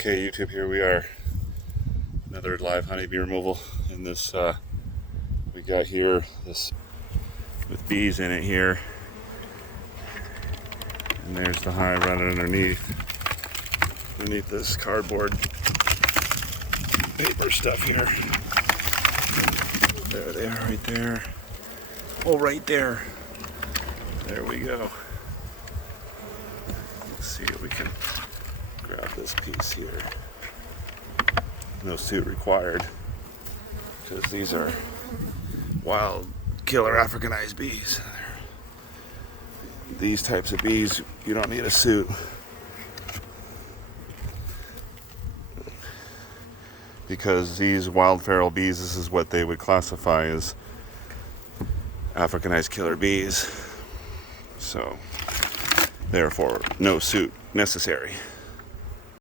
Okay, YouTube, here we are. Another live honeybee removal. And this, we got here this with bees in it here. And there's the hive right underneath this cardboard paper stuff here. There they are, right there. Oh, right there. There we go. Let's see if we can grab this piece here. No suit required, because these are wild killer Africanized bees. These types of bees, you don't need a suit. Because these wild feral bees, this is what they would classify as Africanized killer bees. So, therefore, no suit necessary.